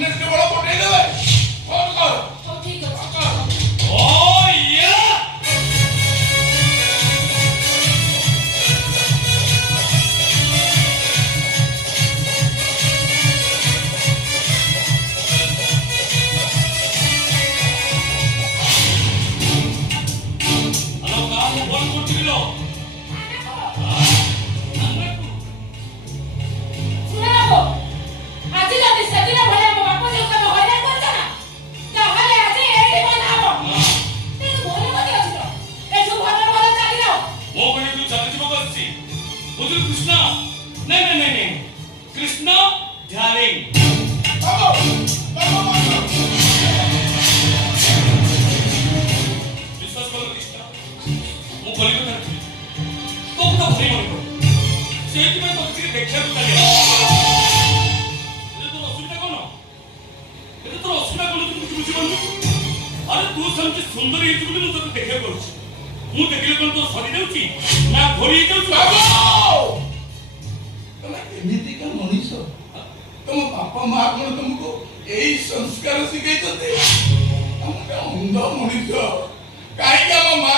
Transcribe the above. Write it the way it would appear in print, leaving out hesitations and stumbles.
Constable ପଠେଇ ଦେବେ। Phone କର। ହଉ ଠିକ ଅଛି। ଓ ଇଏ ହ୍ୟାଲୋ କାହାକୁ ଫୋନ କରୁଥିଲ? ଶୁଣ ବାବୁ, ଆଜି ଯଦି ସେଦିନ ଭଳିଆ ମୋ ବାପ ଯୋଉ ତମେ ହଇରାଣ କରୁଛ ନା, ତାହେଲେ ଆଜି ଏଇଠି ବନ୍ଦ ହବ। ତେଣୁ ଭଲ ମତେ ଅଛି ତ, ଏଠୁ ଭଲ ଭଲ ଚାଲିଯାଅ। ମୋ ଘରେ ତୁ ଚାଲିଯିବ ବସିଛି ବୁଝିଲୁ କୃଷ୍ଣ? ନାଇଁ ନାଇଁ ନାଇଁ ନାଇଁ କୃଷ୍ଣ ଧ୍ୟାନ ବାବୁ, ବାବୁ, ବାବୁ। ବିଶ୍ୱାସ କର କୃଷ୍ଣ, ମୁଁ କଲିକତାରେ ଥିଲି। ତୋ କଥା ଭାରି ମନେ ପଡେ। ସେଇଥିପାଇଁ ତୋତେ ଟିକେ ଦେଖିବାକୁ ଚାଲି ଏବେ ତୋର ଅସୁବିଧା କଣ? ଏବେ ତୋର ଅସୁବିଧା କଣ ତୁ କିଛି ବୁଝିପାରୁନୁ? ଆରେ ତୁ ସେମିତି ସୁନ୍ଦର ହେଇଛୁ ବୋଲି ମୁଁ ତୋତେ ଦେଖିବାକୁ କରୁଛି। ମୁଁ ଦେଖିଲେ କଣ ତୋ ସରି ଯାଉଛି ନା ଘୋରି ହେଇଯାଉଛି? ବାବୁ, ତମେ କେମିତିକା ମଣିଷ? ତମ ବାପା ମା କଣ ତମକୁ ଏଇ ସଂସ୍କାର ଶିଖେଇଛନ୍ତି? ଆମେ ଅନ୍ଧ ମଣିଷ, କାହିଁକି ଆମ ମା